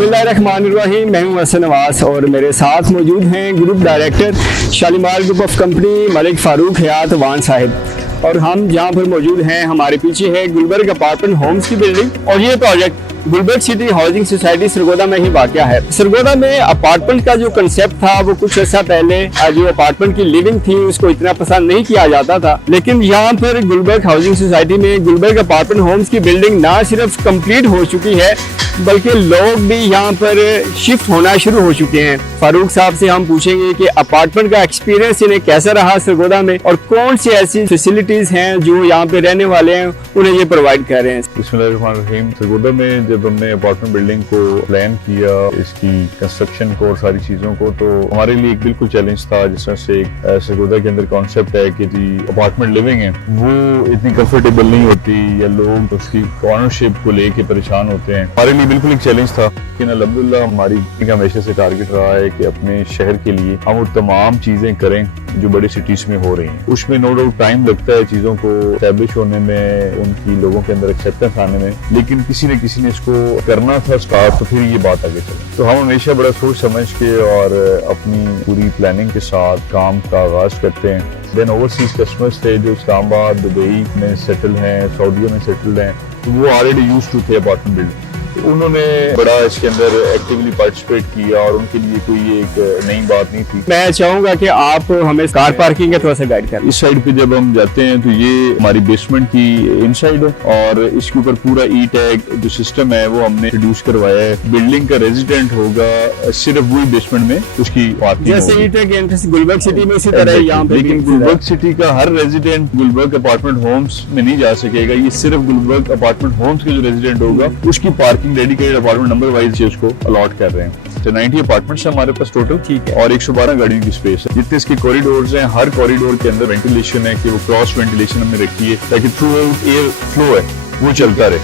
बिस्मिल्लाहिर्रहमानिर्रहीम। मैं हूं हसन नवाज और मेरे साथ मौजूद हैं group director Shalimar group of company Malik Farooq Hayat वान साहिब। और हम जहां पर मौजूद हैं, हमारे पीछे है गुलबर्ग अपार्टमेंट होम्स की बिल्डिंग और ये project Gulberg city housing society Sargodha में ही वाक़या है। सरगोदा में अपार्टमेंट का जो कंसेप्ट था वो कुछ अर्सा पहले जो अपार्टमेंट की लिविंग थी उसको इतना पसंद नहीं किया जाता था, लेकिन यहाँ पर गुलबर्ग हाउसिंग सोसाइटी में गुलबर्ग अपार्टमेंट होम्स की बिल्डिंग ना सिर्फ कंप्लीट हो चुकी है बल्कि लोग भी यहाँ पर शिफ्ट होना शुरू हो चुके हैं। फारूक साहब से हम पूछेंगे कि अपार्टमेंट का एक्सपीरियंस इन्हें कैसा रहा सरगोदा में और कौन सी ऐसी फैसिलिटीज हैं जो यहाँ पे रहने वाले हैं उन्हें ये प्रोवाइड कर रहे हैं। बिस्मिल्लाहिर्रहमानिर्रहीम। सरगोदा में जब हमने अपार्टमेंट बिल्डिंग को प्लान किया, इसकी कंस्ट्रक्शन को और सारी चीजों को, तो हमारे लिए एक बिल्कुल चैलेंज था। जिस तरह से सरगोदा के अंदर कॉन्सेप्ट है कि जी अपार्टमेंट लिविंग है वो इतनी कंफर्टेबल नहीं होती या लोग उसकी ऑनरशिप को लेके परेशान होते हैं। हमारे लिए बिल्कुल एक चैलेंज था, लेकिन अल्हम्दुलिल्लाह हमारी हमेशा से टारगेट रहा है कि अपने शहर के लिए हम वो तमाम चीजें करें जो बड़ी सिटीज में हो रही हैं। उसमें नो डाउट टाइम लगता है चीजों को एस्टैब्लिश होने में, उनकी लोगों के अंदर एक्सेप्टेंस आने में, लेकिन किसी न किसी ने इसको करना था स्टार्ट, तो फिर ये बात आगे चली। तो हम हमेशा बड़ा सोच समझ के और अपनी पूरी प्लानिंग के साथ काम का आगाज करते हैं। देन ओवरसीज कस्टमर्स थे जो इस्लामाबाद, दुबई में सेटल हैं, सऊदीया में सेटल्ड हैं, तो वो ऑलरेडी यूज्ड टू थे अपार्टमेंट बिल्डिंग। उन्होंने बड़ा इसके अंदर एक्टिवली पार्टिसिपेट किया और उनके लिए कोई एक नई बात नहीं थी। मैं चाहूंगा कि आप हमें कार पार्किंग का थोड़ा सा गाइड करें। इस साइड पे जब हम जाते हैं तो ये हमारी बेसमेंट की इनसाइड है और इसके ऊपर पूरा ई टैग जो सिस्टम है वो हमने इंट्रोड्यूस करवाया है। बिल्डिंग का रेजिडेंट होगा सिर्फ वही बेसमेंट में उसकी पार्किंग, जैसे ई टैग एंट्रेंस गुलबर्ग सिटी में उसी तरह यहाँ पे। लेकिन गुलबर्ग सिटी का हर रेजिडेंट गुलबर्ग अपार्टमेंट होम्स में नहीं जा सकेगा। ये सिर्फ गुलबर्ग अपार्टमेंट होम्स के जो रेजिडेंट होगा उसकी parking dedicated apartment number wise उसको अलॉट कर रहे हैं। तो 90 अपार्टमेंट्स है हमारे पास टोटल, ठीक है, और 112 गाड़ियों की स्पेस है। जितने इसके कॉरिडोर्स हैं, हर कॉरिडोर के अंदर वेंटिलेशन है कि वो क्रॉस वेंटिलेशन हमने रखी है ताकि थ्रू एयर फ्लो है वो चलता रहे।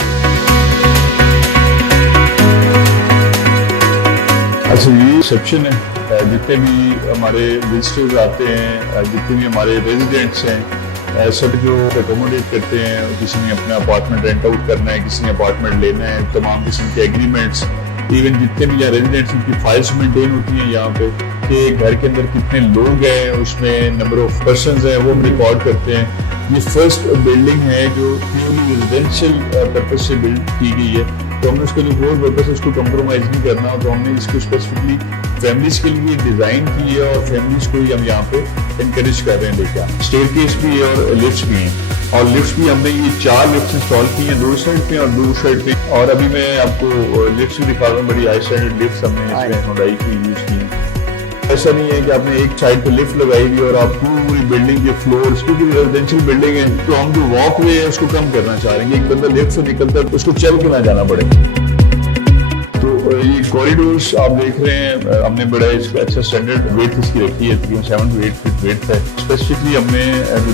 अच्छा, ये रिसेप्शन है। जितने भी हमारे विजिटर्स आते हैं, जितने भी हमारे रेजिडेंट्स हैं, सब जो एकोमोडेट करते हैं, किसी ने अपना अपार्टमेंट रेंट आउट करना है, किसी ने अपार्टमेंट लेना है, तमाम किस्म के एग्रीमेंट्स, इवन जितने भी यहाँ रेजिडेंट्स उनकी फाइल्स मेंटेन होती हैं यहाँ पे कि घर के अंदर कितने लोग हैं, उसमें नंबर ऑफ पर्संस हैं, वो हम रिकॉर्ड करते हैं। ये फर्स्ट बिल्डिंग है जो प्योरली रेजिडेंशियल पर्पज से बिल्ड की गई है, तो हमने उसका जो कोर पर्पज है उसको कम्प्रोमाइज नहीं करना, तो हमने इसको स्पेसिफिकली फैमिलीज के लिए डिजाइन की है और फैमिलीज को ही हम यहाँ पे इनकरेज कर रहे हैं लेकर। स्टेयरकेस भी है और लिफ्ट्स भी हैं, और लिफ्ट्स भी हमने ये 4 लिफ्ट्स इंस्टॉल की हैं, 2 साइड पे और 2 साइड पे। और अभी मैं आपको लिफ्ट्स भी दिखा रहा हूँ, बड़ी हाई स्टैंडर्ड लिफ्ट्स हमने इसमें हुंडई की यूज की हैं। ऐसा नहीं है कि आपने एक साइड पे लिफ्ट लगाई हुई और आप पूरी बिल्डिंग के फ्लोर्स, क्योंकि रेजिडेंशियल बिल्डिंग है तो हम जो वॉकवे है उसको कम करना चाह रहे हैं। एक बंदा लिफ्ट से निकलता है तो उसको चल के ना जाना पड़े। तो ये कॉरिडोर्स आप देख रहे हैं, हमने बड़ा अच्छा स्टैंडर्ड वेट इसकी रखी है, तकरीबन 7 to 8 फीट वेट है। स्पेसिफिकली हमने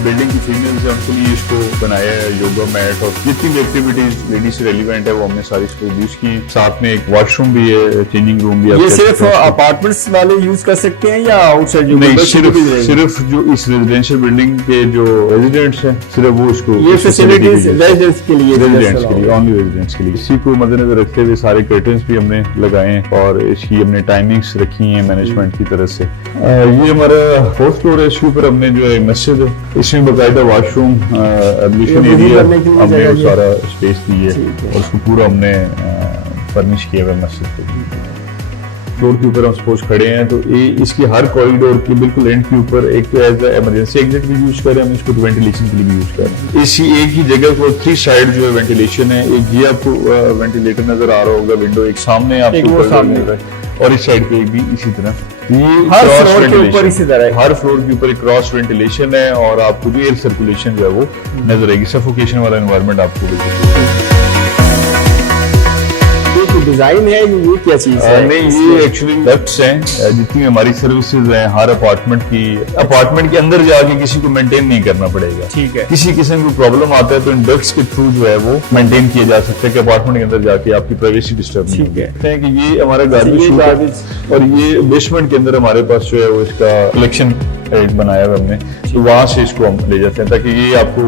बिल्डिंग की फीमेल्स है उनके लिए इसको बनाया है, योगा मैट और जितनी भी एक्टिविटीज लेडीज से रेलिवेंट है वो हमने सारी इसको यूज की। साथ में एक वॉशरूम भी है, चेंजिंग रूम भी है। ये सिर्फ अपार्टमेंट्स वाले यूज कर सकते हैं या आउटसाइड? नहीं, सिर्फ जो इस रेजिडेंशियल बिल्डिंग के जो रेजिडेंट्स हैं सिर्फ वो इसको, ये फैसिलिटीज रेजिडेंट्स के लिए, रेजिडेंट्स के लिए, ओनली रेजिडेंट्स के लिए। इसी को मद्देनजर रखते हुए सारे कर्टन्स भी हमने लगाए हैं और इसकी हमने टाइमिंग्स रखी हैं मैनेजमेंट की तरफ से। ये हमारा 4th फ्लोर है, इसके ऊपर हमने जो है मस्जिद है, इसमें बाकायदा वॉशरूम, एब्ल्यूशन एरिया हमने वो सारा स्पेस दी है और उसको पूरा हमने फर्निश किया हुआ मस्जिद को। फ्लोर के ऊपर हम सपोज खड़े हैं तो ये इसकी हर कॉरिडोर की बिल्कुल एंड के ऊपर एक तो एज इमरजेंसी एग्जिट भी यूज कर रहे हैं, हम इसको वेंटिलेशन के लिए भी यूज कर रहे हैं। इसी एक ही जगह को 3 साइड जो है वेंटिलेशन है। एक ये आपको वेंटिलेटर नजर आ रहा होगा, विंडो एक सामने आपको सामने है और इस साइड पे भी इसी तरह। ये हर फ्लोर के ऊपर इसी तरह, हर फ्लोर के ऊपर एक क्रॉस वेंटिलेशन है और आपको जो एयर सर्कुलेशन जो है वो नजर आएगी, सफोकेशन वाला एनवायरनमेंट आपको। डिजाइन है ये क्या चीज है? नहीं, ये एक्चुअली डक्ट्स हैं। जितनी हमारी सर्विसेज हैं हर अपार्टमेंट के अंदर जाके किसी को मेंटेन नहीं करना पड़ेगा, ठीक है। किसी किस्म की प्रॉब्लम आता है तो इन डक्ट्स के थ्रू जो है वो मेंटेन किया जा सकता है कि अपार्टमेंट के अंदर जाके आपकी प्राइवेसी डिस्टर्ब नहीं है। कि ये हमारा गार्बेज और ये बेसमेंट के अंदर हमारे पास जो है वो इसका कलेक्शन एक बनाया हुआ हमने, तो वहाँ से इसको हम ले जाते हैं ताकि ये आपको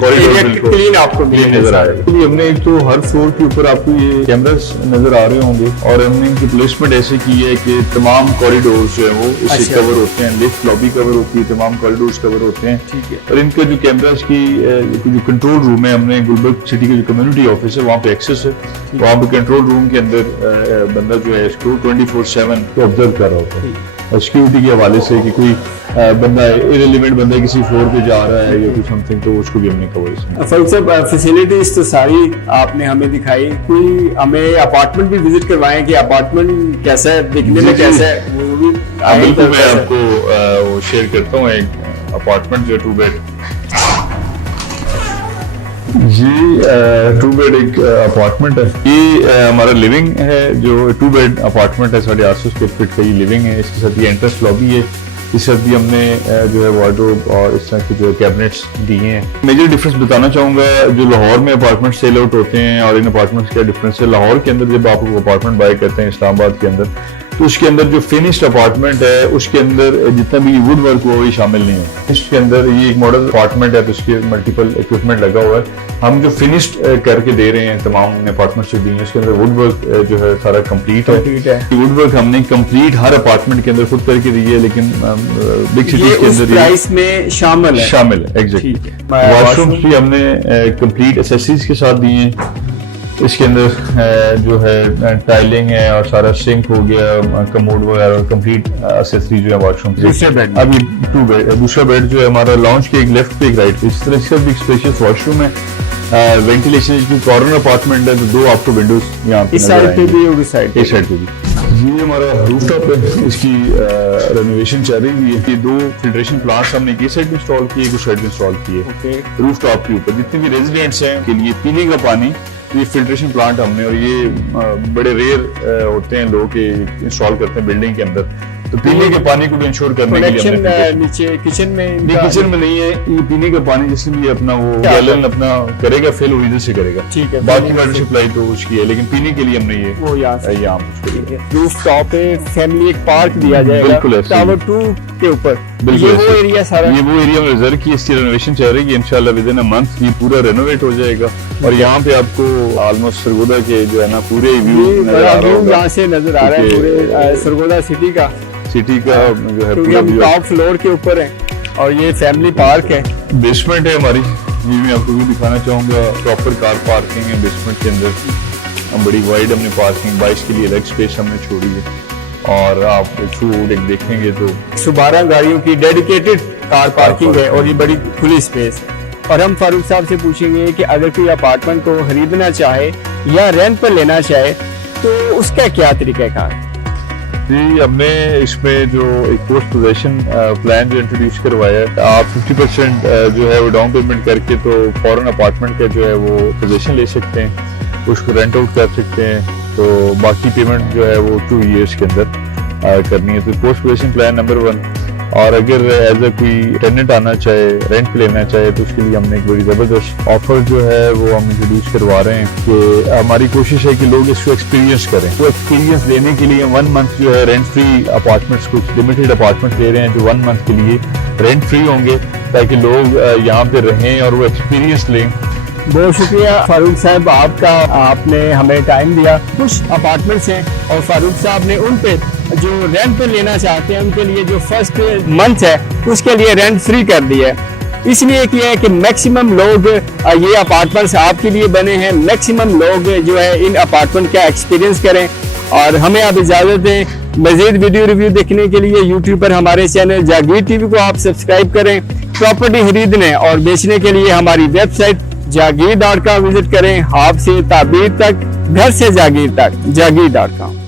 कॉरिडोर बिल्कुल क्लीन आपको क्लीन नजर आ रहा है। हमने एक तो हर फ्लोर के ऊपर आपको ये कैमरास नजर आ रहे होंगे और हमने इनकी प्लेसमेंट ऐसे की है कि तमाम कॉरिडोर जो है वो इससे अच्छा। कवर होते हैं, लिफ्ट लॉबी कवर होती है, तमाम कॉरिडोर्स कवर होते हैं। ठीक है। और इनका जो कैमरास की जो कंट्रोल रूम है, हमने गुलबर्ग सिटी का जो कम्युनिटी ऑफिस है वहाँ पे एक्सेस है, वहाँ पे कंट्रोल रूम के अंदर बंदा जो है इसको 24/7 ऑब्जर्व कर रहा होता है और सिक्योरिटी के हवाले से कि कोई बंदा इरेलीवेंट बंदा किसी फ्लोर पे जा रहा है या कुछ समथिंग, तो उसको भी हमने कवर। फारूक साहब, फैसिलिटीज तो सारी आपने हमें दिखाई, कोई हमें अपार्टमेंट भी विजिट करवाएं कि अपार्टमेंट कैसा है, दिखने में जी, कैसा है, वो भी बिल्कुल मैं आपको वो शेयर करता हूँ एक अपार्टमेंट जो 2 बेड। ये 2 बेड एक अपार्टमेंट है, ये हमारा लिविंग है जो 2 बेड अपार्टमेंट है, 850 स्क्वायर फीट का ये लिविंग है। इसके साथ ये एंट्रेंस लॉबी है, इस साथ भी हमने जो है वार्डरोब और इस तरह के जो कैबिनेट्स दिए हैं। मेजर डिफरेंस बताना चाहूँगा, जो लाहौर में अपार्टमेंट सेल आउट होते हैं और इन अपार्टमेंट्स का डिफरेंस है। लाहौर के अंदर जब आप अपार्टमेंट बाय करते हैं इस्लामाबाद के अंदर, तो उसके अंदर जो फिनिश्ड अपार्टमेंट है उसके अंदर जितना भी वुड वर्क हुआ वही शामिल नहीं है। इसके अंदर ये एक मॉडल अपार्टमेंट है तो उसके मल्टीपल इक्विपमेंट लगा हुआ है। हम जो फिनिश्ड करके दे रहे हैं तमाम अपार्टमेंट्स जो दिए हैं, उसके अंदर वुड वर्क जो है सारा कंप्लीट है। वुड वर्क हमने कंप्लीट हर अपार्टमेंट के अंदर खुद करके दी है, लेकिन बिग सिटीज के अंदर प्राइस में शामिल है। एग्जैक्टली। वॉशरूम भी हमने कंप्लीट एसेसरीज के साथ दिए हैं। इसके अंदर जो है टाइलिंग है और सारा सिंक हो गया, कमोड वगैरह कंप्लीट एक्सेसरी जो है वॉशरूम की। दूसरे बेड अभी 2 बेड, दूसरा बेड जो है हमारा लॉन्च के एक लेफ्ट पे एक राइट पे, इस तरह इसका भी स्पेशियस वॉशरूम है। वेंटिलेशन की कॉर्नर अपार्टमेंट है तो 2 आपको विंडोज यहाँ पे इस साइड पे भी और इस साइड पे भी। ये हमारा रूफटॉप है, इसकी रेनोवेशन चल रही है। ये 2 फिल्ट्रेशन प्लांट्स हमने एक साइड में इंस्टॉल किए, एक साइड में इंस्टॉल किए रूफटॉप के ऊपर। जितने भी रेजिडेंट्स हैं के लिए पीने का पानी, ये फिल्ट्रेशन प्लांट हमने, और ये बड़े रेयर होते हैं लोग के इंस्टॉल करते हैं बिल्डिंग के अंदर, तो पीने के पानी को भी इंश्योर करने के लिए हमने नीचे किचन में किचन में नहीं है, ये पीने का पानी जिससे भी अपना वो गैलन अपना करेगा फिल वो इधर से करेगा। ठीक है। बाकी वाटर सप्लाई तो उसकी है, लेकिन पीने के लिए हमने ये वो यहाँ पे रूफटॉप पे फैमिली एक पार्क दिया जाएगा, बिल्कुल टावर 2 के ऊपर। बिल्कुल ये वो एरिया सारा, ये वो एरिया में रिजर्व की इसकी रेनोवेशन चल रही है। इंशाल्लाह विद इन अ मंथ ये पूरा रेनोवेट हो जाएगा और यहाँ पे आपको ऑलमोस्ट सरगोदा के जो है ना पूरे व्यू नजर आ रहा होगा। यहाँ से नजर आ रहा है पूरे सरगोदा सिटी का जो है क्योंकि हम टॉप फ्लोर के ऊपर हैं और ये फैमिली पार्क है। बेसमेंट है हमारी, ये मैं आपको भी दिखाना चाहूंगा। प्रॉपर कार पार्किंग है बेसमेंट के अंदर, हम बड़ी वाइड हमने पार्किंग 22 के लिए अलग स्पेस हमने छोड़ी है। और आप थ्रू एक देखेंगे तो 12 गाड़ियों की डेडिकेटेड कार पार्किंग है और ये बड़ी खुली स्पेस है। और हम फारूक साहब से पूछेंगे कि अगर कोई अपार्टमेंट को खरीदना चाहे या रेंट पर लेना चाहे तो उसका क्या तरीकाकार है? जी, हमने इसमें जो एक पोस्ट पोजेशन प्लान जो इंट्रोड्यूस करवाया है, आप 50% जो है वो डाउन पेमेंट करके तो फॉरेन अपार्टमेंट का जो है वो पोजेशन ले सकते हैं, उसको रेंट आउट कर सकते हैं। तो बाकी पेमेंट जो है वो 2 इयर्स के अंदर करनी है। तो पोस्ट पोजेशन प्लान नंबर 1। और अगर एज ए कोई टेनेंट आना चाहे, रेंट पे लेना चाहे, तो उसके लिए हमने एक बड़ी ज़बरदस्त ऑफर जो है वो हम इंट्रोड्यूस करवा रहे हैं कि हमारी कोशिश है कि लोग इसको एक्सपीरियंस करें। वो एक्सपीरियंस लेने के लिए 1 मंथ जो है रेंट फ्री अपार्टमेंट्स, कुछ लिमिटेड अपार्टमेंट ले रहे हैं जो 1 मंथ के लिए रेंट फ्री होंगे, ताकि लोग यहाँ पे रहें और वो एक्सपीरियंस लें। बहुत शुक्रिया फारूक साहब आपका, आपने हमें टाइम दिया। कुछ अपार्टमेंट्स हैं और फारूक साहब ने उन पे जो रेंट पे लेना चाहते हैं उनके लिए जो फर्स्ट मंथ है उसके लिए रेंट फ्री कर दिया है। इसलिए किया है कि मैक्सिमम लोग ये अपार्टमेंट्स आपके लिए बने हैं, मैक्सिमम लोग जो है इन अपार्टमेंट का एक्सपीरियंस करें। और हमें आप इजाज़त दें। मज़ीद वीडियो रिव्यू देखने के लिए यूट्यूब पर हमारे चैनल जागीर टीवी को आप सब्सक्राइब करें। प्रॉपर्टी खरीदने और बेचने के लिए हमारी वेबसाइट जागीर.com विजिट करें। हाफ से ताबीर तक, घर से जागीर तक, जागीर.com।